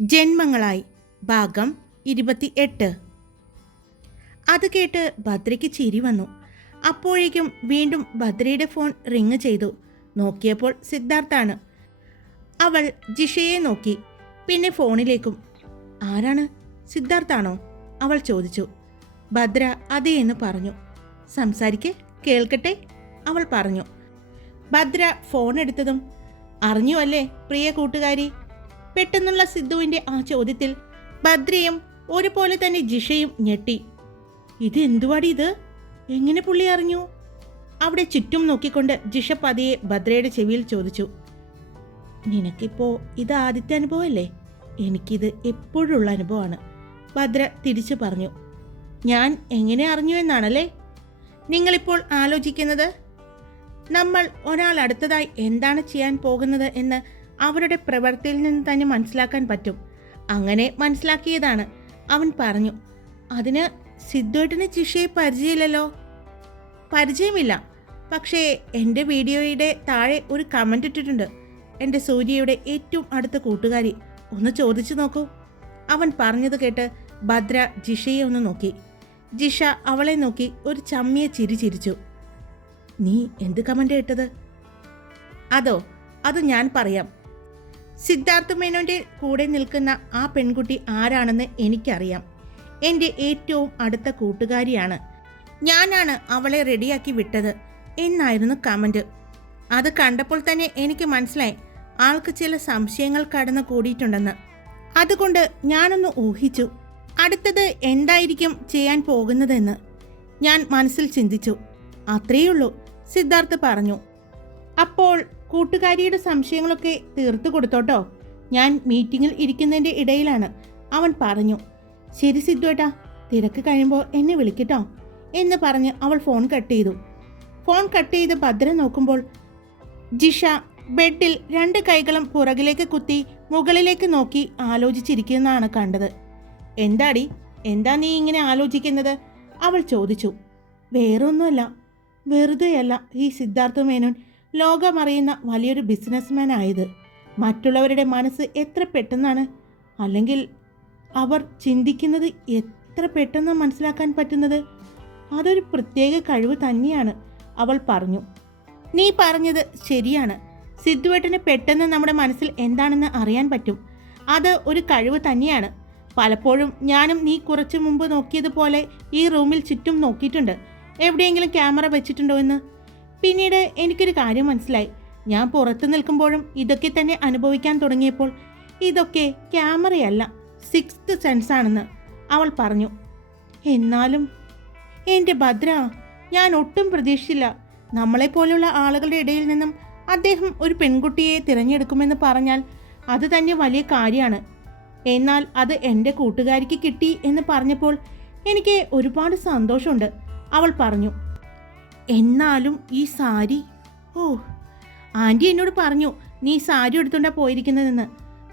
ജന്മങ്ങളായി. ഭാഗം ഇരുപത്തി എട്ട് അത് കേട്ട് ഭദ്രയ്ക്ക് ചിരി വന്നു. അപ്പോഴേക്കും വീണ്ടും ഭദ്രയുടെ ഫോൺ റിങ് ചെയ്തു. നോക്കിയപ്പോൾ സിദ്ധാർത്ഥാണ് അവൾ ജിഷയെ നോക്കി. പിന്നെ ഫോണിലേക്കും. ആരാണ്? സിദ്ധാർത്ഥാണോ? അവൾ ചോദിച്ചു. ഭദ്ര അതെ എന്ന് പറഞ്ഞു. സംസാരിക്കെ കേൾക്കട്ടെ? അവൾ പറഞ്ഞു. ഭദ്ര ഫോൺ എടുത്തതും അറിഞ്ഞു അല്ലേ പ്രിയ കൂട്ടുകാരി? പെട്ടെന്നുള്ള സിദ്ധുവിന്റെ ആ ചോദ്യത്തിൽ ഭദ്രയും ഒരുപോലെ തന്നെ ജിഷയും ഞെട്ടി. ഇത് എന്തുവാടി ഇത്? എങ്ങനെ പുള്ളി അറിഞ്ഞു? അവിടെ ചുറ്റും നോക്കിക്കൊണ്ട് ജിഷ പതിയെ ഭദ്രയുടെ ചെവിയിൽ ചോദിച്ചു. നിനക്കിപ്പോ ഇത് ആദ്യത്തെ അനുഭവമല്ലേ? എനിക്കിത് എപ്പോഴുള്ള അനുഭവമാണ് ഭദ്ര തിരിച്ചു പറഞ്ഞു. ഞാൻ എങ്ങനെ അറിഞ്ഞു എന്നാണല്ലേ? നിങ്ങളിപ്പോൾ ആലോചിക്കുന്നത്? നമ്മൾ ഒരാൾ അടുത്തതായി എന്താണ് ചെയ്യാൻ പോകുന്നത് എന്ന് അവരുടെ പ്രവൃത്തിയിൽ നിന്ന് തന്നെ മനസ്സിലാക്കാൻ പറ്റും. അങ്ങനെ മനസ്സിലാക്കിയതാണ്. അവൻ പറഞ്ഞു അതിന് സിദ്ധുവേട്ടന് ജിഷയെ പരിചയമില്ലല്ലോ? പരിചയമില്ല. പക്ഷേ എന്റെ വീഡിയോയുടെ താഴെ ഒരു കമന്റ് ഇട്ടിട്ടുണ്ട്. എന്റെ സൂര്യയുടെ ഏറ്റവും അടുത്ത കൂട്ടുകാരി. ഒന്ന് ചോദിച്ചു നോക്കൂ. അവൻ പറഞ്ഞത് കേട്ട് ഭദ്ര ജിഷയെ ഒന്ന് നോക്കി. ജിഷ അവളെ നോക്കി ഒരു ചമ്മിയെ ചിരി ചിരിച്ചു. നീ എന്ത് കമന്റ് ഇട്ടത്? അതോ അത് ഞാൻ പറയാം. സിദ്ധാർത്ഥ മേനോന്റെ കൂടെ നിൽക്കുന്ന ആ പെൺകുട്ടി ആരാണെന്ന് എനിക്കറിയാം. എന്റെ ഏറ്റവും അടുത്ത കൂട്ടുകാരിയാണ്. ഞാനാണ് അവളെ റെഡിയാക്കി വിട്ടത് എന്നായിരുന്നു കമന്റ് അത് കണ്ടപ്പോൾ തന്നെ എനിക്ക് മനസ്സിലായി. ആൾക്ക് ചില സംശയങ്ങൾ കടന്നു കൂടിയിട്ടുണ്ടെന്ന്. അതുകൊണ്ട് ഞാനൊന്ന് ഊഹിച്ചു. അടുത്തത് എന്തായിരിക്കും ചെയ്യാൻ പോകുന്നതെന്ന്. ഞാൻ മനസ്സിൽ ചിന്തിച്ചു. അത്രയേ ഉള്ളൂ സിദ്ധാർത്ഥ് പറഞ്ഞു. അപ്പോൾ കൂട്ടുകാരിയുടെ സംശയങ്ങളൊക്കെ തീർത്തു കൊടുത്തോട്ടോ. ഞാൻ മീറ്റിങ്ങിൽ ഇരിക്കുന്നതിന്റെ ഇടയിലാണ്. അവൻ പറഞ്ഞു ശരി സിദ്ധുവേട്ടാ തിരക്ക് കഴിയുമ്പോൾ എന്നെ വിളിക്കട്ടോ എന്ന് പറഞ്ഞ് അവൾ ഫോൺ കട്ട് ചെയ്തു. ഫോൺ കട്ട് ചെയ്ത് ഭദ്രൻ നോക്കുമ്പോൾ ജിഷ ബെഡിൽ രണ്ട് കൈകളും പുറകിലേക്ക് കുത്തി മുകളിലേക്ക് നോക്കി ആലോചിച്ചിരിക്കുന്നതാണ് കണ്ടത്. എന്താടി എന്താ നീ ഇങ്ങനെ ആലോചിക്കുന്നത്? അവൾ ചോദിച്ചു. വേറൊന്നുമല്ല വെറുതെയല്ല ഈ സിദ്ധാർത്ഥ മേനോൻ ലോകമറിയുന്ന വലിയൊരു ബിസിനസ്മാൻ ആയത്. മറ്റുള്ളവരുടെ മനസ്സ് എത്ര പെട്ടെന്നാണ്? അല്ലെങ്കിൽ അവർ ചിന്തിക്കുന്നത് എത്ര പെട്ടെന്ന് മനസ്സിലാക്കാൻ പറ്റുന്നത്? അതൊരു പ്രത്യേക കഴിവ് തന്നെയാണ് അവൾ പറഞ്ഞു. നീ പറഞ്ഞത് ശരിയാണ്. സിദ്ധുവേട്ടന് പെട്ടെന്ന് നമ്മുടെ മനസ്സിൽ എന്താണെന്ന് അറിയാൻ പറ്റും. അത് ഒരു കഴിവ് തന്നെയാണ്. പലപ്പോഴും ഞാനും നീ കുറച്ചു മുമ്പ് നോക്കിയതുപോലെ ഈ റൂമിൽ ചുറ്റും നോക്കിയിട്ടുണ്ട്. എവിടെയെങ്കിലും ക്യാമറ വെച്ചിട്ടുണ്ടോ എന്ന്? പിന്നീട് എനിക്കൊരു കാര്യം മനസ്സിലായി. ഞാൻ പുറത്തു നിൽക്കുമ്പോഴും ഇതൊക്കെ തന്നെ അനുഭവിക്കാൻ തുടങ്ങിയപ്പോൾ ഇതൊക്കെ ക്യാമറയല്ല സിക്സ്ത് സെൻസ് ആണെന്ന് അവൾ പറഞ്ഞു. എന്നാലും എന്റെ ഭദ്ര ഞാൻ ഒട്ടും പ്രതീക്ഷിച്ചില്ല. നമ്മളെപ്പോലുള്ള ആളുകളുടെ ഇടയിൽ നിന്നും അദ്ദേഹം ഒരു പെൺകുട്ടിയെ തിരഞ്ഞെടുക്കുമെന്ന് പറഞ്ഞാൽ അത് തന്നെ വലിയ കാര്യമാണ്. എന്നാൽ അത് എന്റെ കൂട്ടുകാരിക്ക് കിട്ടി എന്ന് പറഞ്ഞപ്പോൾ എനിക്ക് ഒരുപാട് സന്തോഷമുണ്ട് അവൾ പറഞ്ഞു. എന്നാലും ഈ സാരി ഓ ആന്റി എന്നോട് പറഞ്ഞു നീ സാരി എടുത്തുകൊണ്ടാണ് പോയിരിക്കുന്നതെന്ന്.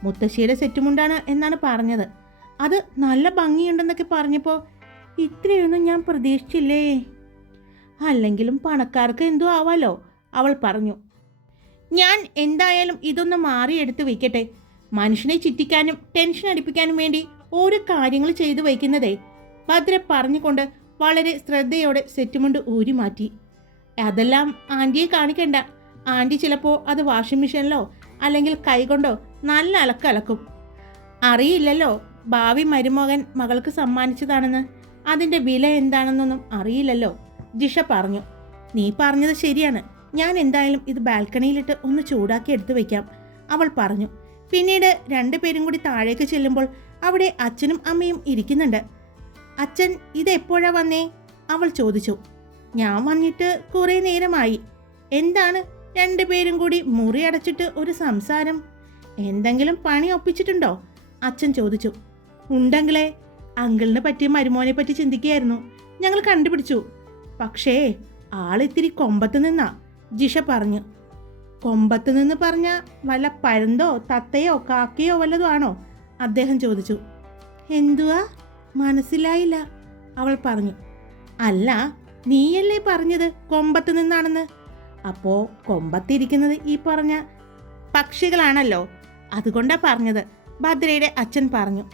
മുത്തശ്ശിയുടെ സെറ്റുമുണ്ടാണ് എന്നാണ് പറഞ്ഞത്. അത് നല്ല ഭംഗിയുണ്ടെന്നൊക്കെ പറഞ്ഞപ്പോൾ ഇത്രയൊന്നും ഞാൻ പ്രതീക്ഷിച്ചില്ലേ? അല്ലെങ്കിലും പണക്കാർക്ക് എന്തോ ആവാലോ അവൾ പറഞ്ഞു. ഞാൻ എന്തായാലും ഇതൊന്ന് മാറിയെടുത്ത് വയ്ക്കട്ടെ മനുഷ്യനെ ചിറ്റിക്കാനും ടെൻഷൻ അടിപ്പിക്കാനും വേണ്ടി ഓരോ കാര്യങ്ങൾ ചെയ്തു വയ്ക്കുന്നതേ. ഭദ്ര പറഞ്ഞുകൊണ്ട് വളരെ ശ്രദ്ധയോടെ സെറ്റുമുണ്ട് ഊരി മാറ്റി അതെല്ലാം ആന്റിയെ കാണിക്കണ്ട. ആന്റി ചിലപ്പോൾ അത് വാഷിംഗ് മെഷീനിലോ അല്ലെങ്കിൽ കൈകൊണ്ടോ നല്ല അലക്കലക്കും അറിയില്ലല്ലോ ഭാവി മരുമകൻ മകൾക്ക് സമ്മാനിച്ചതാണെന്ന്. അതിന്റെ വില എന്താണെന്നൊന്നും അറിയില്ലല്ലോ ജിഷ പറഞ്ഞു. നീ പറഞ്ഞത് ശരിയാണ്. ഞാൻ എന്തായാലും ഇത് ബാൽക്കണിയിലിട്ട് ഒന്ന് ചൂടാക്കി എടുത്തു വയ്ക്കാം അവൾ പറഞ്ഞു. പിന്നീട് രണ്ടുപേരും കൂടി താഴേക്ക് ചെല്ലുമ്പോൾ അവിടെ അച്ഛനും അമ്മയും ഇരിക്കുന്നുണ്ട്. അച്ഛൻ ഇതെപ്പോഴാ വന്നേ? അവൾ ചോദിച്ചു. ഞാൻ വന്നിട്ട് കുറേ നേരമായി. എന്താണ്? രണ്ടുപേരും കൂടി മുറി അടച്ചിട്ട് ഒരു സംസാരം. എന്തെങ്കിലും പണി ഒപ്പിച്ചിട്ടുണ്ടോ? അച്ഛൻ ചോദിച്ചു. ഉണ്ടെങ്കിലേ അങ്കിളിനെ പറ്റി മരുമോനെ പറ്റി ചിന്തിക്കുകയായിരുന്നു. ഞങ്ങൾ കണ്ടുപിടിച്ചു. പക്ഷേ ആളിത്തിരി കൊമ്പത്ത് നിന്നാ ജിഷ പറഞ്ഞു. കൊമ്പത്ത് നിന്ന് പറഞ്ഞ വല്ല പരന്തോ തത്തയോ കാക്കയോ വല്ലതും ആണോ? അദ്ദേഹം ചോദിച്ചു. എന്തുവാ? മനസ്സിലായില്ല അവൾ പറഞ്ഞു. അല്ല നീയല്ലേ പറഞ്ഞത് കൊമ്പത്ത് നിന്നാണെന്ന്? അപ്പോ കൊമ്പത്തിരിക്കുന്നത് ഈ പറഞ്ഞ പക്ഷികളാണല്ലോ. അതുകൊണ്ടാ പറഞ്ഞത്. ഭദ്രയുടെ അച്ഛൻ പറഞ്ഞു.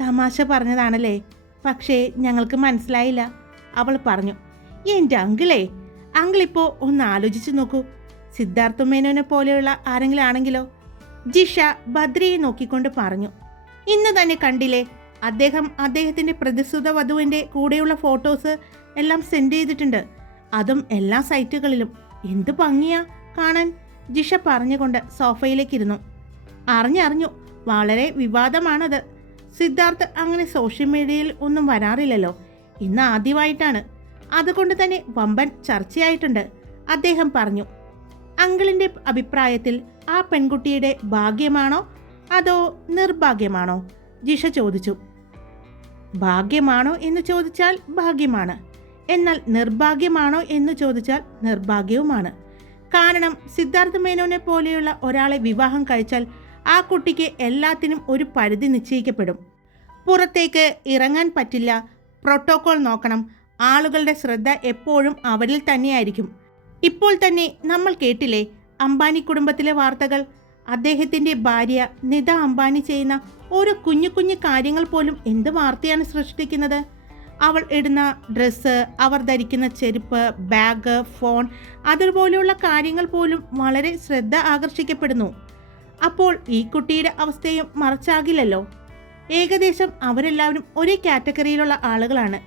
തമാശ പറഞ്ഞതാണല്ലേ. പക്ഷേ ഞങ്ങൾക്ക് മനസ്സിലായില്ല. അവൾ പറഞ്ഞു. എന്റെ അങ്കിളേ അങ്കിളിപ്പോ ഒന്ന് ആലോചിച്ച് നോക്കൂ. സിദ്ധാർത്ഥ മേനോനെ പോലെയുള്ള ആരെങ്കിലും ആണെങ്കിലോ? ജിഷ ഭദ്രയെ നോക്കിക്കൊണ്ട് പറഞ്ഞു. ഇന്ന് തന്നെ കണ്ടില്ലേ അദ്ദേഹം അദ്ദേഹത്തിന്റെ പ്രതിസുത വധുവിന്റെ കൂടെയുള്ള ഫോട്ടോസ് എല്ലാം സെൻഡ് ചെയ്തിട്ടുണ്ട്. അതും എല്ലാ സൈറ്റുകളിലും എന്ത് ഭംഗിയാ കാണാൻ? ജിഷ പറഞ്ഞുകൊണ്ട് സോഫയിലേക്കിരുന്നു. അറിഞ്ഞറിഞ്ഞു. വളരെ വിവാദമാണത്. സിദ്ധാർത്ഥ് അങ്ങനെ സോഷ്യൽ മീഡിയയിൽ ഒന്നും വരാറില്ലല്ലോ. ഇന്ന് ആദ്യമായിട്ടാണ്. അതുകൊണ്ട് തന്നെ വമ്പൻ ചർച്ചയായിട്ടുണ്ട്. അദ്ദേഹം പറഞ്ഞു അങ്കിളിന്റെ അഭിപ്രായത്തിൽ ആ പെൺകുട്ടിയുടെ ഭാഗ്യമാണോ? അതോ നിർഭാഗ്യമാണോ? ജിഷ ചോദിച്ചു. ഭാഗ്യമാണോ? എന്ന് ചോദിച്ചാൽ ഭാഗ്യമാണ്. എന്നാൽ നിർഭാഗ്യമാണോ എന്ന് ചോദിച്ചാൽ നിർഭാഗ്യവുമാണ്. കാരണം സിദ്ധാർത്ഥ മേനോനെ പോലെയുള്ള ഒരാളെ വിവാഹം കഴിച്ചാൽ ആ കുട്ടിക്ക് എല്ലാത്തിനും ഒരു പരിധി നിശ്ചയിക്കപ്പെടും. പുറത്തേക്ക് ഇറങ്ങാൻ പറ്റില്ല. പ്രോട്ടോകോൾ നോക്കണം. ആളുകളുടെ ശ്രദ്ധ എപ്പോഴും അവരിൽ തന്നെയായിരിക്കും. ഇപ്പോൾ തന്നെ നമ്മൾ കേട്ടില്ലേ അംബാനി കുടുംബത്തിലെ വാർത്തകൾ? അദ്ദേഹത്തിന്റെ ഭാര്യ നിത അംബാനി ചെയ്യുന്ന ഓരോ കുഞ്ഞു കുഞ്ഞു കാര്യങ്ങൾ പോലും എന്ത് വാർത്തയാണ് സൃഷ്ടിക്കുന്നത്? അവൾ ഇടുന്ന ഡ്രസ്സ് അവർ ധരിക്കുന്ന ചെരുപ്പ് ബാഗ് ഫോൺ അതുപോലെയുള്ള കാര്യങ്ങൾ പോലും വളരെ ശ്രദ്ധ ആകർഷിക്കപ്പെടുന്നു. അപ്പോൾ ഈ കുട്ടിയുടെ അവസ്ഥയും മറച്ചാകില്ലല്ലോ? ഏകദേശം അവരെല്ലാവരും ഒരേ കാറ്റഗറിയിലുള്ള ആളുകളാണ്.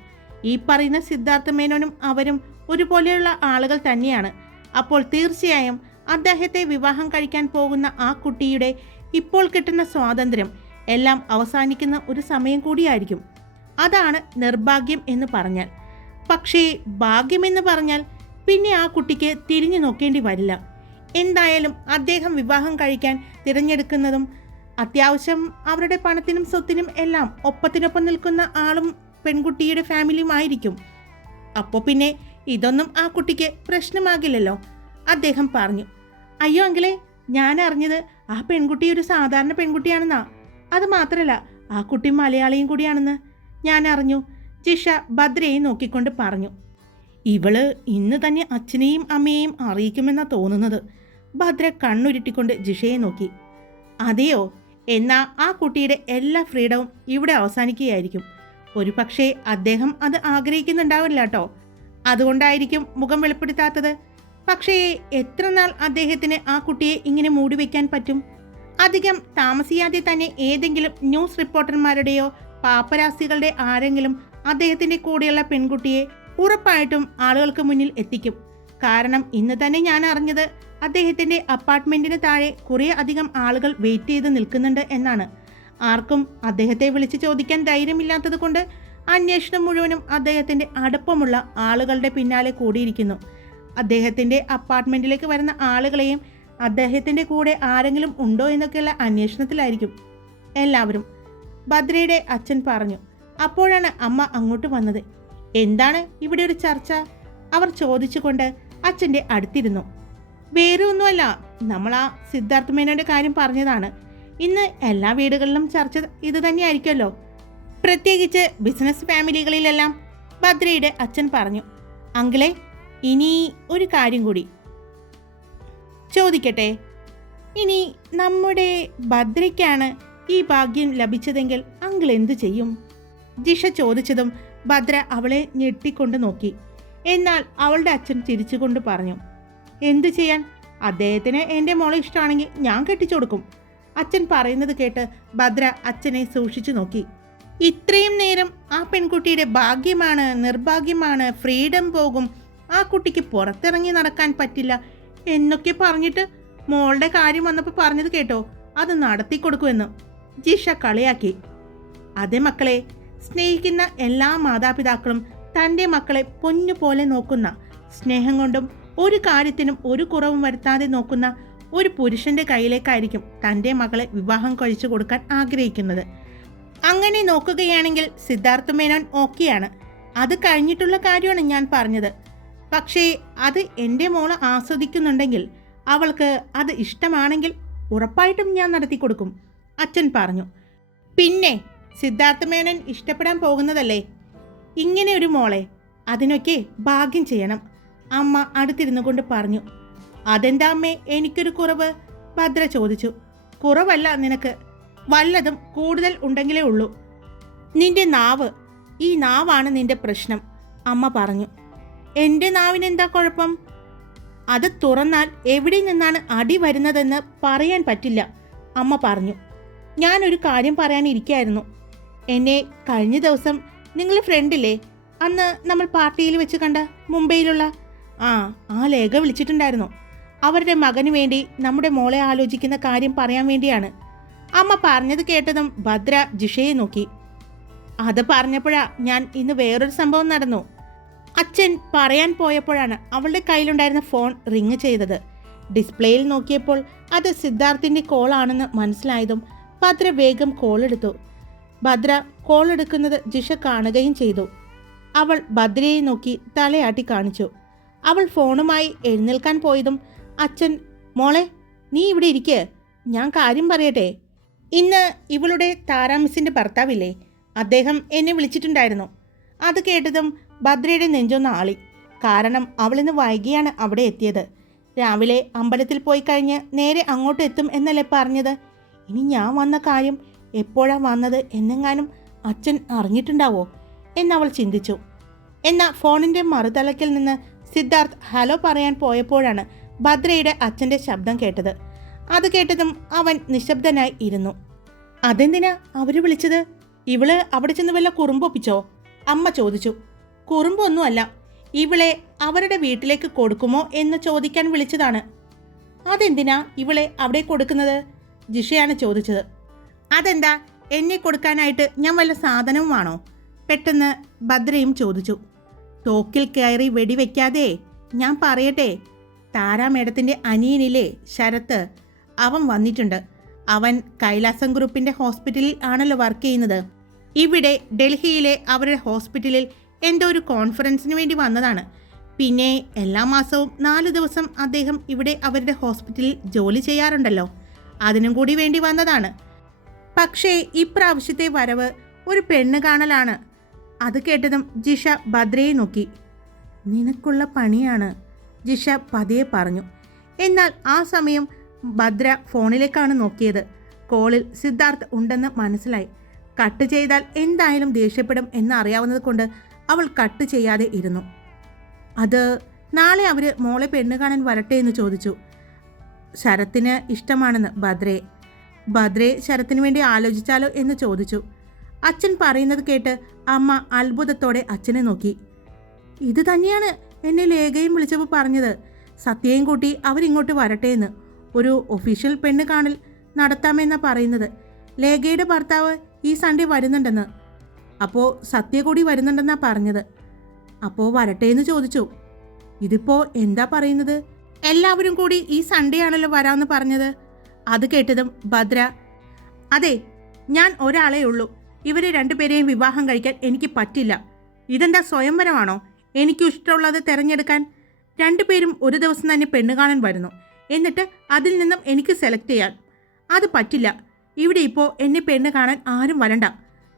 ഈ പറയുന്ന സിദ്ധാർത്ഥ മേനോനും അവരും ഒരുപോലെയുള്ള ആളുകൾ തന്നെയാണ്. അപ്പോൾ തീർച്ചയായും അദ്ദേഹത്തെ വിവാഹം കഴിക്കാൻ പോകുന്ന ആ കുട്ടിയുടെ ഇപ്പോൾ കിട്ടുന്ന സ്വാതന്ത്ര്യം എല്ലാം അവസാനിക്കുന്ന ഒരു സമയം കൂടിയായിരിക്കും. അതാണ് നിർഭാഗ്യം എന്ന് പറഞ്ഞാൽ. പക്ഷേ ഭാഗ്യമെന്ന് പറഞ്ഞാൽ പിന്നെ ആ കുട്ടിക്ക് തിരിഞ്ഞു നോക്കേണ്ടി വരില്ല. എന്തായാലും അദ്ദേഹം വിവാഹം കഴിക്കാൻ തിരഞ്ഞെടുക്കുന്നതും അത്യാവശ്യം അവരുടെ പണത്തിനും സ്വത്തിനും എല്ലാം ഒപ്പത്തിനൊപ്പം നിൽക്കുന്ന ആളും പെൺകുട്ടിയുടെ ഫാമിലിയും ആയിരിക്കും. അപ്പോൾ പിന്നെ ഇതൊന്നും ആ കുട്ടിക്ക് പ്രശ്നമാകില്ലല്ലോ അദ്ദേഹം പറഞ്ഞു. അയ്യോ അങ്കിളെ ഞാൻ അറിഞ്ഞത് ആ പെൺകുട്ടി ഒരു സാധാരണ പെൺകുട്ടിയാണെന്നാ. അത് മാത്രമല്ല ആ കുട്ടി മലയാളിയും കൂടിയാണെന്ന്. ഞാൻ അറിഞ്ഞു ജിഷ ഭദ്രയെ നോക്കിക്കൊണ്ട് പറഞ്ഞു. ഇവൾ ഇന്ന് തന്നെ അച്ഛനെയും അമ്മയെയും അറിയിക്കുമെന്നാ തോന്നുന്നത്. ഭദ്ര കണ്ണുരുട്ടിക്കൊണ്ട് ജിഷയെ നോക്കി. അതെയോ? എന്നാ ആ കുട്ടിയുടെ എല്ലാ ഫ്രീഡവും ഇവിടെ അവസാനിക്കുകയായിരിക്കും. ഒരു പക്ഷേ അദ്ദേഹം അത് ആഗ്രഹിക്കുന്നുണ്ടാവില്ല കേട്ടോ അതുകൊണ്ടായിരിക്കും മുഖം വെളിപ്പെടുത്താത്തത്. പക്ഷേ എത്ര നാൾ അദ്ദേഹത്തിന് ആ കുട്ടിയെ ഇങ്ങനെ മൂടി വയ്ക്കാൻ പറ്റും? അധികം താമസിയാതെ തന്നെ ഏതെങ്കിലും ന്യൂസ് റിപ്പോർട്ടർമാരുടെയോ പാപ്പരാസികളുടെ ആരെങ്കിലും അദ്ദേഹത്തിന്റെ കൂടെയുള്ള പെൺകുട്ടിയെ ഉറപ്പായിട്ടും ആളുകൾക്ക് മുന്നിൽ എത്തിക്കും. കാരണം ഇന്ന് തന്നെ ഞാൻ അറിഞ്ഞത് അദ്ദേഹത്തിന്റെ അപ്പാർട്ട്മെന്റിന് താഴെ കുറേ അധികം ആളുകൾ വെയിറ്റ് ചെയ്ത് നിൽക്കുന്നുണ്ട് എന്നാണ്. ആർക്കും അദ്ദേഹത്തെ വിളിച്ച് ചോദിക്കാൻ ധൈര്യമില്ലാത്തത് കൊണ്ട് അന്വേഷണം മുഴുവനും അദ്ദേഹത്തിന്റെ അടുപ്പമുള്ള ആളുകളുടെ പിന്നാലെ കൂടിയിരിക്കുന്നു. അദ്ദേഹത്തിന്റെ അപ്പാർട്ട്മെന്റിലേക്ക് വരുന്ന ആളുകളെയും അദ്ദേഹത്തിന്റെ കൂടെ ആരെങ്കിലും ഉണ്ടോ എന്നൊക്കെയുള്ള അന്വേഷണത്തിലായിരിക്കും. എല്ലാവരും ഭദ്രയുടെ അച്ഛൻ പറഞ്ഞു അപ്പോഴാണ് അമ്മ അങ്ങോട്ട് വന്നത്. എന്താണ് ഇവിടെ ഒരു ചർച്ച? അവർ ചോദിച്ചുകൊണ്ട് അച്ഛന്റെ അടുത്തിരുന്നു. വേറെ ഒന്നുമല്ല നമ്മൾ ആ സിദ്ധാർത്ഥ മേനോന്റെ കാര്യം പറഞ്ഞതാണ്. ഇന്ന് എല്ലാ വീടുകളിലും ചർച്ച ഇത് തന്നെയായിരിക്കുമല്ലോ. പ്രത്യേകിച്ച് ബിസിനസ് ഫാമിലികളിലെല്ലാം ഭദ്രയുടെ അച്ഛൻ പറഞ്ഞു. അങ്കിളെ ഇനി ഒരു കാര്യം കൂടി. ചോദിക്കട്ടെ. ഇനി നമ്മുടെ ഭദ്രയ്ക്കാണ് ഈ ഭാഗ്യം ലഭിച്ചതെങ്കിൽ അങ്കിൾ എന്തു ചെയ്യും? ജിഷ ചോദിച്ചതും ഭദ്ര അവളെ ഞെട്ടിക്കൊണ്ട് നോക്കി. എന്നാൽ അവളുടെ അച്ഛൻ ചിരിച്ചുകൊണ്ട് പറഞ്ഞു എന്തു ചെയ്യാൻ? അദ്ദേഹത്തിന് എന്റെ മോളെ ഇഷ്ടമാണെങ്കിൽ ഞാൻ കെട്ടിച്ചു കൊടുക്കും. അച്ഛൻ പറയുന്നത് കേട്ട് ഭദ്ര അച്ഛനെ സൂക്ഷിച്ചു നോക്കി. ഇത്രയും നേരം ആ പെൺകുട്ടിയുടെ ഭാഗ്യമാണ് നിർഭാഗ്യമാണ് ഫ്രീഡം പോകും ആ കുട്ടിക്ക് പുറത്തിറങ്ങി നടക്കാൻ പറ്റില്ല എന്നൊക്കെ പറഞ്ഞിട്ട് മോളുടെ കാര്യം വന്നപ്പോൾ പറഞ്ഞത് കേട്ടോ അത് നടത്തി കൊടുക്കുമെന്ന് ജിഷ കളിയാക്കി. അതെ മക്കളെ സ്നേഹിക്കുന്ന എല്ലാ മാതാപിതാക്കളും തന്റെ മക്കളെ പൊന്നു പോലെ നോക്കുന്ന സ്നേഹം കൊണ്ടും ഒരു കാര്യത്തിനും ഒരു കുറവും വരുത്താതെ നോക്കുന്ന ഒരു പുരുഷന്റെ കയ്യിലേക്കായിരിക്കും തന്റെ മകളെ വിവാഹം കഴിച്ചു കൊടുക്കാൻ ആഗ്രഹിക്കുന്നത്. അങ്ങനെ നോക്കുകയാണെങ്കിൽ സിദ്ധാർത്ഥ മേനോൻ ഓക്കെയാണ്. അത് കഴിഞ്ഞിട്ടുള്ള കാര്യമാണ് ഞാൻ പറഞ്ഞത്. പക്ഷേ അത് എന്റെ മോൾ ആസ്വദിക്കുന്നുണ്ടെങ്കിൽ അവൾക്ക് അത് ഇഷ്ടമാണെങ്കിൽ ഉറപ്പായിട്ടും ഞാൻ നടത്തി കൊടുക്കും അച്ഛൻ പറഞ്ഞു. പിന്നെ സിദ്ധാർത്ഥ മേനൻ ഇഷ്ടപ്പെടാൻ പോകുന്നതല്ലേ? ഇങ്ങനെ ഒരു മോളെ അതിനൊക്കെ ഭാഗ്യം ചെയ്യണം അമ്മ അടുത്തിരുന്നു കൊണ്ട് പറഞ്ഞു. അതെന്താ അമ്മേ? എനിക്കൊരു കുറവ് ഭദ്ര ചോദിച്ചു. കുറവല്ല നിനക്ക്. വല്ലതും കൂടുതൽ ഉണ്ടെങ്കിലേ ഉള്ളൂ. നിന്റെ നാവ് ഈ നാവാണ് നിന്റെ പ്രശ്നം അമ്മ പറഞ്ഞു. എന്റെ നാവിനെന്താ കുഴപ്പം? അത് തുറന്നാൽ എവിടെ നിന്നാണ് അടി വരുന്നതെന്ന് പറയാൻ പറ്റില്ല അമ്മ പറഞ്ഞു. ഞാനൊരു കാര്യം പറയാനിരിക്കായിരുന്നു. എന്നെ കഴിഞ്ഞ ദിവസം നിങ്ങൾ ഫ്രണ്ടില്ലേ? അന്ന് നമ്മൾ പാർട്ടിയിൽ വെച്ച് കണ്ട മുംബൈയിലുള്ള ആ ആ ലേഖ വിളിച്ചിട്ടുണ്ടായിരുന്നു. അവരുടെ മകന് വേണ്ടി നമ്മുടെ മോളെ ആലോചിക്കുന്ന കാര്യം പറയാൻ വേണ്ടിയാണ്. അമ്മ പറഞ്ഞത് കേട്ടതും ഭദ്ര ജിഷയെ നോക്കി. അത് പറഞ്ഞപ്പോഴാ ഞാൻ ഇന്ന് വേറൊരു സംഭവം നടന്നു. അച്ഛൻ പറയാൻ പോയപ്പോഴാണ് അവളുടെ കയ്യിലുണ്ടായിരുന്ന ഫോൺ റിങ് ചെയ്തത്. ഡിസ്പ്ലേയിൽ നോക്കിയപ്പോൾ അത് സിദ്ധാർത്ഥിന്റെ കോളാണെന്ന് മനസ്സിലായതും ഭദ്ര വേഗം കോൾ എടുത്തു ഭദ്ര കോൾ എടുക്കുന്നത് ജിഷ കാണുകയും ചെയ്തു. അവൾ ഭദ്രയെ നോക്കി തലയാട്ടി കാണിച്ചു. അവൾ ഫോണുമായി എഴുന്നേൽക്കാൻ പോയതും അച്ഛൻ മോളെ നീ ഇവിടെ ഇരിക്ക്. ഞാൻ കാര്യം പറയട്ടെ. ഇന്ന് ഇവളുടെ താരാമിസിന്റെ ഭർത്താവില്ലേ? അദ്ദേഹം എന്നെ വിളിച്ചിട്ടുണ്ടായിരുന്നു. അത് കേട്ടതും ഭദ്രയുടെ നെഞ്ചൊന്ന് ആളി. കാരണം അവളിന്ന് വൈകിയാണ് അവിടെ എത്തിയത്. രാവിലെ അമ്പലത്തിൽ പോയി കഴിഞ്ഞ് നേരെ അങ്ങോട്ട് എത്തും എന്നല്ലേ പറഞ്ഞത്? ഇനി ഞാൻ വന്ന കാര്യം എപ്പോഴാണ് വന്നത് എന്നെങ്ങാനും അച്ഛൻ അറിഞ്ഞിട്ടുണ്ടാവോ? എന്നവൾ ചിന്തിച്ചു. എന്നാൽ ഫോണിന്റെ മറുതലക്കിൽ നിന്ന് സിദ്ധാർത്ഥ് ഹലോ പറയാൻ പോയപ്പോഴാണ് ഭദ്രയുടെ അച്ഛന്റെ ശബ്ദം കേട്ടത്. അത് കേട്ടതും അവൻ നിശബ്ദനായി ഇരുന്നു. അതെന്തിനാ അവർ വിളിച്ചത്? ഇവൾ അവിടെ ചെന്ന് വല്ല കുറുമ്പൊപ്പിച്ചോ അമ്മ ചോദിച്ചു. കുറുമ്പൊന്നുമല്ല ഇവളെ അവരുടെ വീട്ടിലേക്ക് കൊടുക്കുമോ എന്ന് ചോദിക്കാൻ വിളിച്ചതാണ്. അതെന്തിനാ ഇവളെ അവിടെ കൊടുക്കുന്നത്? ജിഷയാണ് ചോദിച്ചത്. അതെന്താ? എന്നെ കൊടുക്കാനായിട്ട് ഞാൻ വല്ല സാധനവുമാണോ പെട്ടെന്ന് ഭദ്രയും ചോദിച്ചു. തോക്കിൽ കയറി വെടിവെക്കാതെ ഞാൻ പറയട്ടെ. താരാ മേഡത്തിന്റെ അനിയനിലെ ശരത്ത് അവൻ വന്നിട്ടുണ്ട്. അവൻ കൈലാസം ഗ്രൂപ്പിന്റെ ഹോസ്പിറ്റലിൽ ആണല്ലോ വർക്ക് ചെയ്യുന്നത്. ഇവിടെ ഡൽഹിയിലെ അവരുടെ ഹോസ്പിറ്റലിൽ എന്തോ ഒരു കോൺഫറൻസിന് വേണ്ടി വന്നതാണ്. പിന്നെ എല്ലാ മാസവും നാല് ദിവസം അദ്ദേഹം ഇവിടെ അവരുടെ ഹോസ്പിറ്റലിൽ ജോലി ചെയ്യാറുണ്ടല്ലോ. അതിനും കൂടി വേണ്ടി വന്നതാണ്. പക്ഷേ ഇപ്രാവശ്യത്തെ വരവ് ഒരു പെണ്ണ് കാണലാണ്. അത് കേട്ടതും ജിഷ ഭദ്രയെ നോക്കി. നിനക്കുള്ള പണിയാണ് ജിഷ പതിയെ പറഞ്ഞു. എന്നാൽ ആ സമയം ഭദ്ര ഫോണിലേക്കാണ് നോക്കിയത്. കോളിൽ സിദ്ധാർത്ഥ് ഉണ്ടെന്ന് മനസ്സിലായി. കട്ട് ചെയ്താൽ എന്തായാലും ദേഷ്യപ്പെടും എന്നറിയാവുന്നത് കൊണ്ട് അവൾ കട്ട് ചെയ്യാതെ ഇരുന്നു. അത് നാളെ അവർ മോളെ പെണ്ണ് കാണാൻ വരട്ടെ എന്ന് ചോദിച്ചു. ശരത്തിന് ഇഷ്ടമാണെന്ന് ഭദ്രയെ ഭദ്രയെ ശരത്തിന് വേണ്ടി ആലോചിച്ചാലോ എന്ന് ചോദിച്ചു. അച്ഛൻ പറയുന്നത് കേട്ട് അമ്മ അത്ഭുതത്തോടെ അച്ഛനെ നോക്കി. ഇത് തന്നെയാണ് എന്നെ ലേഖയും വിളിച്ചപ്പോൾ പറഞ്ഞത്. സത്യയും കൂട്ടി അവരിങ്ങോട്ട് വരട്ടെ എന്ന്. ഒരു ഒഫീഷ്യൽ പെണ്ണ് കാണൽ നടത്താമെന്നാണ് പറയുന്നത്. ലേഖയുടെ ഭർത്താവ് ഈ സൺഡേ വരുന്നുണ്ടെന്ന്. അപ്പോൾ സത്യ കൂടി വരുന്നുണ്ടെന്നാണ് പറഞ്ഞത്. അപ്പോൾ വരട്ടെ എന്ന് ചോദിച്ചു. ഇതിപ്പോൾ എന്താ പറയുന്നത്? എല്ലാവരും കൂടി ഈ സൺഡേ ആണല്ലോ വരാമെന്ന് പറഞ്ഞത്. അത് കേട്ടതും ഭദ്ര അതെ ഞാൻ ഒരാളേ ഉള്ളൂ. ഇവരെ രണ്ടുപേരെയും വിവാഹം കഴിക്കാൻ എനിക്ക് പറ്റില്ല. ഇതെന്താ സ്വയംവരമാണോ? എനിക്കും ഇഷ്ടമുള്ളത് തിരഞ്ഞെടുക്കാൻ. രണ്ടുപേരും ഒരു ദിവസം തന്നെ പെണ്ണ് കാണാൻ വരുന്നു. എന്നിട്ട് അതിൽ നിന്നും എനിക്ക് സെലക്ട് ചെയ്യാൻ. അത് പറ്റില്ല. ഇവിടെ ഇപ്പോൾ എന്നെ പെണ്ണ് കാണാൻ ആരും വരണ്ട.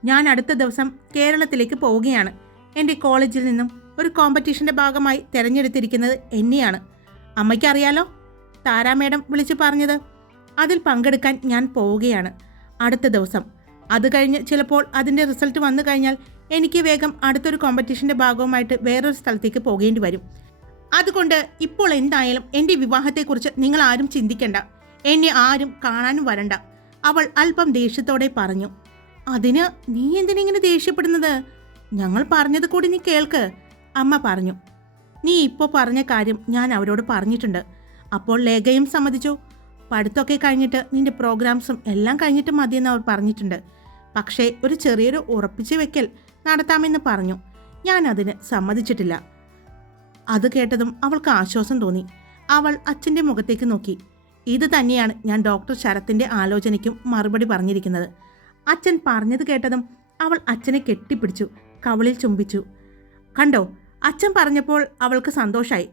ഞാൻ അടുത്ത ദിവസം കേരളത്തിലേക്ക് പോവുകയാണ്. എന്റെ കോളേജിൽ നിന്നും ഒരു കോമ്പറ്റീഷന്റെ ഭാഗമായി തിരഞ്ഞെടുത്തിരിക്കുന്നത് എന്നെയാണ്. അമ്മയ്ക്കറിയാലോ? താരാ മേഡം വിളിച്ചു പറഞ്ഞത്. അതിൽ പങ്കെടുക്കാൻ ഞാൻ പോവുകയാണ് അടുത്ത ദിവസം. അത് കഴിഞ്ഞ് ചിലപ്പോൾ അതിന്റെ റിസൾട്ട് വന്നു കഴിഞ്ഞാൽ എനിക്ക് വേഗം അടുത്തൊരു കോമ്പറ്റീഷന്റെ ഭാഗവുമായിട്ട് വേറൊരു സ്ഥലത്തേക്ക് പോകേണ്ടി വരും. അതുകൊണ്ട് ഇപ്പോൾ എന്തായാലും എന്റെ വിവാഹത്തെക്കുറിച്ച് നിങ്ങൾ ആരും ചിന്തിക്കണ്ട. എന്നെ ആരും കാണാനും വരണ്ട. അവൾ അല്പം ദേഷ്യത്തോടെ പറഞ്ഞു. അതിന് നീ എന്തിനിങ്ങനെ ദേഷ്യപ്പെടുന്നത്? ഞങ്ങൾ പറഞ്ഞത് കൂടി നീ കേൾക്ക്. അമ്മ പറഞ്ഞു. നീ ഇപ്പോൾ പറഞ്ഞ കാര്യം ഞാൻ അവരോട് പറഞ്ഞിട്ടുണ്ട്. അപ്പോൾ ലേഖയും സമ്മതിച്ചു. പഠിത്തമൊക്കെ കഴിഞ്ഞിട്ട് നിന്റെ പ്രോഗ്രാംസും എല്ലാം കഴിഞ്ഞിട്ട് മതിയെന്ന് അവർ പറഞ്ഞിട്ടുണ്ട്. പക്ഷേ ഒരു ചെറിയൊരു ഉറപ്പിച്ച് വെക്കൽ നടത്താമെന്ന് പറഞ്ഞു. ഞാൻ അതിന് സമ്മതിച്ചിട്ടില്ല. അത് കേട്ടതും അവൾക്ക് ആശ്വാസം തോന്നി. അവൾ അച്ഛന്റെ മുഖത്തേക്ക് നോക്കി. ഇത് തന്നെയാണ് ഞാൻ ഡോക്ടർ ശരത്തിന്റെ ആലോചനയ്ക്കും മറുപടി പറഞ്ഞിരിക്കുന്നത്. അച്ഛൻ പറഞ്ഞത് കേട്ടതും അവൾ അച്ഛനെ കെട്ടിപ്പിടിച്ചു. കവളിൽ ചുംബിച്ചു. കണ്ടോ അച്ഛൻ പറഞ്ഞപ്പോൾ അവൾക്ക് സന്തോഷമായി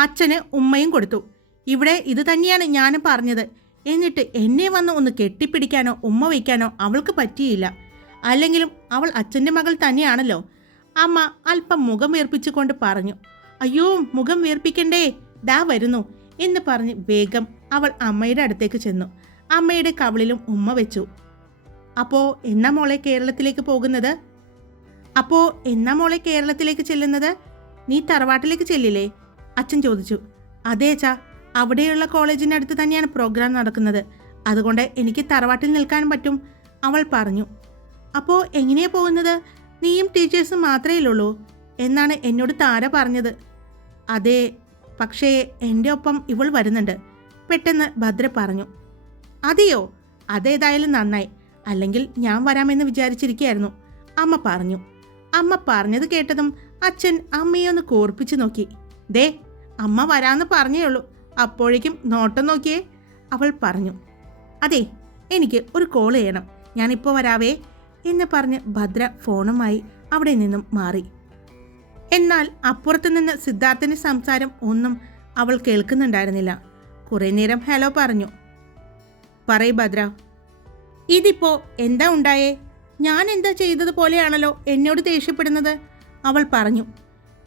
അച്ഛന് ഉമ്മയും കൊടുത്തു. ഇവിടെ ഇത് തന്നെയാണ് ഞാനും പറഞ്ഞത്. എന്നിട്ട് എന്നെ വന്ന് ഒന്ന് കെട്ടിപ്പിടിക്കാനോ ഉമ്മ വയ്ക്കാനോ അവൾക്ക് പറ്റിയില്ല. അല്ലെങ്കിലും അവൾ അച്ഛന്റെ മകൾ തന്നെയാണല്ലോ. അമ്മ അല്പം മുഖം വീർപ്പിച്ചുകൊണ്ട് പറഞ്ഞു. അയ്യോ മുഖം വീർപ്പിക്കണ്ടേ. ദാ വരുന്നു. എന്ന് പറഞ്ഞ് വേഗം അവൾ അമ്മയുടെ അടുത്തേക്ക് ചെന്നു. അമ്മയുടെ കവളിലും ഉമ്മ വെച്ചു. അപ്പോൾ എന്നാ മോളെ കേരളത്തിലേക്ക് പോകുന്നത്? അപ്പോൾ എന്നാ മോളെ കേരളത്തിലേക്ക് ചെല്ലുന്നത്? നീ തറവാട്ടിലേക്ക് ചെല്ലില്ലേ? അച്ഛൻ ചോദിച്ചു. അതേ ചാ അവിടെയുള്ള കോളേജിനടുത്ത് തന്നെയാണ് പ്രോഗ്രാം നടക്കുന്നത്. അതുകൊണ്ട് എനിക്ക് തറവാട്ടിൽ നിൽക്കാൻ പറ്റും അവൾ പറഞ്ഞു. അപ്പോൾ എങ്ങനെയാ പോകുന്നത്? നീയും ടീച്ചേഴ്സും മാത്രമേ ഉള്ളൂ. എന്നാണ് എന്നോട് താര പറഞ്ഞത്. അതെ പക്ഷേ എന്റെ ഒപ്പം ഇവൾ വരുന്നുണ്ട്. പെട്ടെന്ന് ഭദ്ര പറഞ്ഞു. അതെയോ? അതേതായാലും നന്നായി. അല്ലെങ്കിൽ ഞാൻ വരാമെന്ന് വിചാരിച്ചിരിക്കുകയായിരുന്നു. അമ്മ പറഞ്ഞു. അമ്മ പറഞ്ഞത് കേട്ടതും അച്ഛൻ അമ്മയെ ഒന്ന് കോർപ്പിച്ചു നോക്കി. ദേ അമ്മ വരാന്ന് പറഞ്ഞേ ഉള്ളൂ. അപ്പോഴേക്കും നോട്ടം നോക്കിയേ അവൾ പറഞ്ഞു. അതെ എനിക്ക് ഒരു കോൾ ചെയ്യണം. ഞാനിപ്പോൾ വരാവേ എന്ന് പറഞ്ഞ് ഭദ്ര ഫോണുമായി അവിടെ നിന്നും മാറി. എന്നാൽ അപ്പുറത്തു നിന്ന് സിദ്ധാർത്ഥന്റെ സംസാരം ഒന്നും അവൾ കേൾക്കുന്നുണ്ടായിരുന്നില്ല. കുറേ നേരം ഹലോ പറഞ്ഞു. പറയ് ഭദ്ര. ഇതിപ്പോൾ എന്താ ഉണ്ടായേ? ഞാൻ എന്താ ചെയ്തതുപോലെയാണല്ലോ എന്നോട് ദേഷ്യപ്പെടുന്നത്? അവൾ പറഞ്ഞു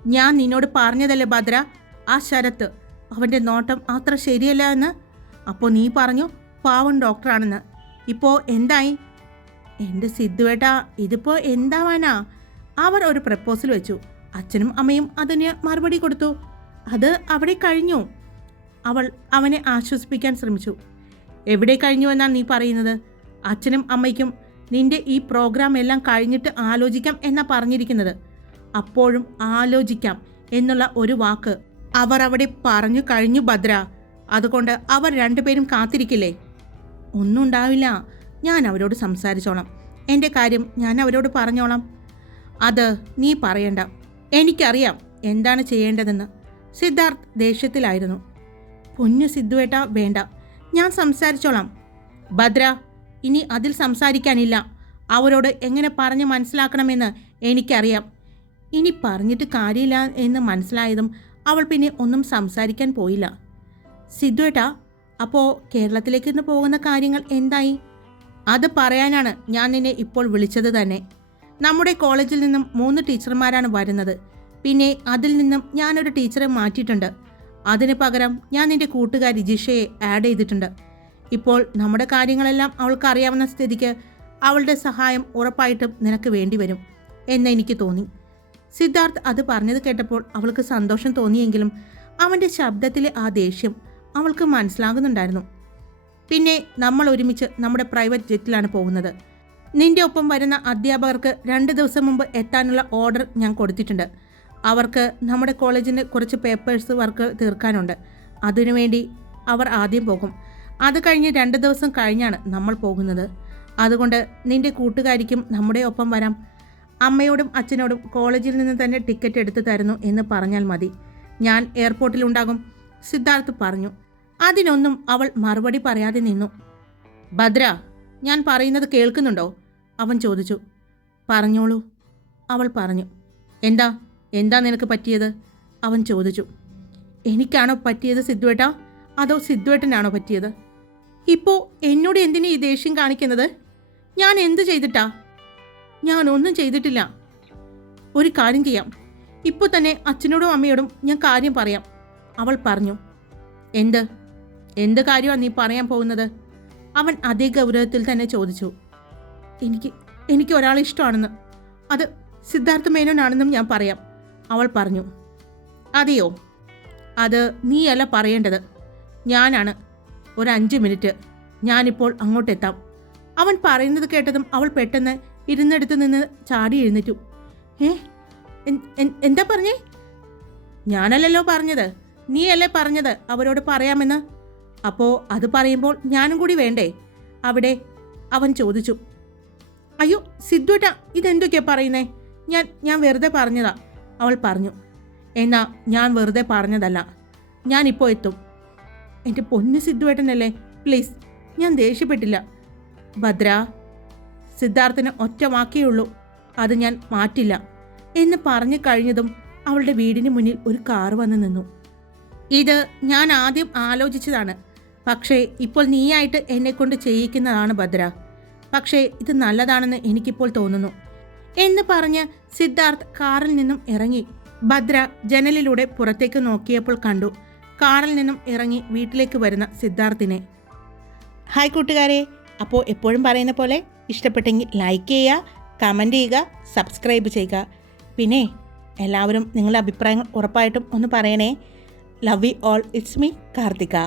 ഞാൻ നിന്നോട് പറഞ്ഞതല്ലേ ഭദ്ര ആ ശരത്ത് അവന്റെ നോട്ടം അത്ര ശരിയല്ല എന്ന്. അപ്പോൾ നീ പറഞ്ഞു പാവം ഡോക്ടറാണെന്ന്. ഇപ്പോൾ എന്തായി? എന്റെ സിദ്ധുവേട്ടാ ഇതിപ്പോൾ എന്താവാനാ? അവർ ഒരു പ്രപ്പോസൽ വെച്ചു. അച്ഛനും അമ്മയും അതിന് മറുപടി കൊടുത്തു. അത് അവിടെ കഴിഞ്ഞു. അവൾ അവനെ ആശ്വസിപ്പിക്കാൻ ശ്രമിച്ചു. എവിടെ കഴിഞ്ഞു എന്നാണ് നീ പറയുന്നത്? അച്ഛനും അമ്മയ്ക്കും നിന്റെ ഈ പ്രോഗ്രാം എല്ലാം കഴിഞ്ഞിട്ട് ആലോചിക്കാം എന്നാ പറഞ്ഞിരിക്കുന്നത്. അപ്പോഴും ആലോചിക്കാം എന്നുള്ള ഒരു വാക്ക് അവർ അവിടെ പറഞ്ഞു കഴിഞ്ഞു ഭദ്ര. അതുകൊണ്ട് അവർ രണ്ടുപേരും കാത്തിരിക്കില്ലേ? ഒന്നും ഉണ്ടാവില്ല. ഞാൻ അവരോട് സംസാരിച്ചോളാം. എന്റെ കാര്യം ഞാൻ അവരോട് പറഞ്ഞോളാം. അത് നീ പറയണ്ട. എനിക്കറിയാം എന്താണ് ചെയ്യേണ്ടതെന്ന്. സിദ്ധാർത്ഥ് ദേഷ്യത്തിലായിരുന്നു. പൊന്നു സിദ്ധുവേട്ട വേണ്ട. ഞാൻ സംസാരിച്ചോളാം. ഭദ്ര ഇനി അതിൽ സംസാരിക്കാനില്ല. അവരോട് എങ്ങനെ പറഞ്ഞ് മനസ്സിലാക്കണമെന്ന് എനിക്കറിയാം. ഇനി പറഞ്ഞിട്ട് കാര്യമില്ല എന്ന് മനസ്സിലായതും അവൾ പിന്നെ ഒന്നും സംസാരിക്കാൻ പോയില്ല. സിദ്ധുവേട്ടാ അപ്പോൾ കേരളത്തിലേക്ക് ഇന്ന് പോകുന്ന കാര്യങ്ങൾ എന്തായി? അത് പറയാനാണ് ഞാൻ നിന്നെ ഇപ്പോൾ വിളിച്ചത് തന്നെ. നമ്മുടെ കോളേജിൽ നിന്നും മൂന്ന് ടീച്ചർമാരാണ് വരുന്നത്. പിന്നെ അതിൽ നിന്നും ഞാനൊരു ടീച്ചറെ മാറ്റിയിട്ടുണ്ട്. അതിന് പകരം ഞാൻ നിന്റെ കൂട്ടുകാരി ജിഷയെ ആഡ് ചെയ്തിട്ടുണ്ട്. ഇപ്പോൾ നമ്മുടെ കാര്യങ്ങളെല്ലാം അവൾക്ക് അറിയാവുന്ന സ്ഥിതിക്ക് അവളുടെ സഹായം ഉറപ്പായിട്ടും നിനക്ക് വേണ്ടി വരും എന്ന് എനിക്ക് തോന്നി. സിദ്ധാർത്ഥ് അത് പറഞ്ഞത് കേട്ടപ്പോൾ അവൾക്ക് സന്തോഷം തോന്നിയെങ്കിലും അവന്റെ ശബ്ദത്തിലെ ആ ദേഷ്യം അവൾക്ക് മനസ്സിലാകുന്നുണ്ടായിരുന്നു. പിന്നെ നമ്മൾ ഒരുമിച്ച് നമ്മുടെ പ്രൈവറ്റ് ജെറ്റിലാണ് പോകുന്നത്. നിന്റെ ഒപ്പം വരുന്ന അധ്യാപകർക്ക് രണ്ട് ദിവസം മുമ്പ് എത്താനുള്ള ഓർഡർ ഞാൻ കൊടുത്തിട്ടുണ്ട്. അവർക്ക് നമ്മുടെ കോളേജിന് കുറച്ച് പേപ്പേഴ്സ് വർക്ക് തീർക്കാനുണ്ട്. അതിനുവേണ്ടി അവർ ആദ്യം പോകും. അത് കഴിഞ്ഞ് രണ്ട് ദിവസം കഴിഞ്ഞാണ് നമ്മൾ പോകുന്നത്. അതുകൊണ്ട് നിന്റെ കൂട്ടുകാരിക്കും നമ്മുടെ ഒപ്പം വരാം. അമ്മയോടും അച്ഛനോടും കോളേജിൽ നിന്ന് തന്നെ ടിക്കറ്റ് എടുത്തു തരുന്നു എന്ന് പറഞ്ഞാൽ മതി. ഞാൻ എയർപോർട്ടിലുണ്ടാകും സിദ്ധാർത്ഥ് പറഞ്ഞു. അതിനൊന്നും അവൾ മറുപടി പറയാതെ നിന്നു. ഭദ്ര ഞാൻ പറയുന്നത് കേൾക്കുന്നുണ്ടോ? അവൻ ചോദിച്ചു. പറഞ്ഞോളൂ അവൾ പറഞ്ഞു. എന്താ എന്താ നിനക്ക് പറ്റിയത്? അവൻ ചോദിച്ചു. എനിക്കാണോ പറ്റിയത് സിദ്ധുവേട്ടാ? അതോ സിദ്ധുവേട്ടനാണോ പറ്റിയത്? ഇപ്പോൾ എന്നോട് എന്തിനാ ഈ ദേഷ്യം കാണിക്കുന്നത്? ഞാൻ എന്ത് ചെയ്തിട്ടാ? ഞാൻ ഒന്നും ചെയ്തിട്ടില്ല. ഒരു കാര്യം ചെയ്യാം. ഇപ്പോൾ തന്നെ അച്ഛനോടും അമ്മയോടും ഞാൻ കാര്യം പറയാം. അവൾ പറഞ്ഞു എന്ത്? എന്ത് കാര്യമാണ് നീ പറയാൻ പോകുന്നത്? അവൻ അതേ ഗൗരവത്തിൽ തന്നെ ചോദിച്ചു എനിക്ക് എനിക്ക് ഒരാളെ ഇഷ്ടമാണെന്ന്. അത് സിദ്ധാർത്ഥ മേനോനാണെന്നും ഞാൻ പറയാം. അവൾ പറഞ്ഞു അതെയോ? അത് നീയല്ല പറയേണ്ടത്. ഞാനാണ് ഒരു അഞ്ച് മിനിറ്റ്. ഞാനിപ്പോൾ അങ്ങോട്ടെത്താം. അവൻ പറയുന്നത് കേട്ടതും അവൾ പെട്ടെന്ന് ഇരുന്നിടത്ത് നിന്ന് ചാടി എഴുന്നേറ്റു. ഏ? എന്താ പറഞ്ഞേ? ഞാനല്ലല്ലോ പറഞ്ഞത്. നീയല്ലേ പറഞ്ഞത് അവരോട് പറയാമെന്ന്? അപ്പോൾ അത് പറയുമ്പോൾ ഞാനും കൂടി വേണ്ടേ? അവിടെ അവൻ ചോദിച്ചു. അയ്യോ സിദ്ധുട്ട ഇതെന്തൊക്കെയാ പറയുന്നേ? ഞാൻ ഞാൻ വെറുതെ പറഞ്ഞതാ അവൾ പറഞ്ഞു. എന്നാ ഞാൻ വെറുതെ പറഞ്ഞതല്ല. ഞാനിപ്പോൾ എത്തും. എന്റെ പൊന്ന് സിദ്ധുവേട്ടനല്ലേ? പ്ലീസ് ഞാൻ ദേഷ്യപ്പെട്ടില്ല. ഭദ്ര സിദ്ധാർത്ഥന് ഒറ്റ വാക്കേ ഉള്ളൂ. അത് ഞാൻ മാറ്റില്ല. എന്ന് പറഞ്ഞു കഴിഞ്ഞതും അവളുടെ വീടിന് മുന്നിൽ ഒരു കാർ വന്ന് നിന്നു. ഇത് ഞാൻ ആദ്യം ആലോചിച്ചതാണ്. പക്ഷേ ഇപ്പോൾ നീയായിട്ട് എന്നെക്കൊണ്ട് ചെയ്യിക്കുന്നതാണ് ഭദ്ര. പക്ഷേ ഇത് നല്ലതാണെന്ന് എനിക്കിപ്പോൾ തോന്നുന്നു. എന്ന് പറഞ്ഞ് സിദ്ധാർത്ഥ് കാറിൽ നിന്നും ഇറങ്ങി. ഭദ്ര ജനലിലൂടെ പുറത്തേക്ക് നോക്കിയപ്പോൾ കണ്ടു. കാറിൽ നിന്നും ഇറങ്ങി വീട്ടിലേക്ക് വരുന്ന സിദ്ധാർത്ഥിനെ. ഹായ് കൂട്ടുകാരെ. അപ്പോൾ എപ്പോഴും പറയുന്ന പോലെ ഇഷ്ടപ്പെട്ടെങ്കിൽ ലൈക്ക് ചെയ്യുക കമന്റ് ചെയ്യുക സബ്സ്ക്രൈബ് ചെയ്യുക. പിന്നെ എല്ലാവരും നിങ്ങളുടെ അഭിപ്രായങ്ങൾ ഉറപ്പായിട്ടും ഒന്ന് പറയണേ. Love you all it's me Karthika.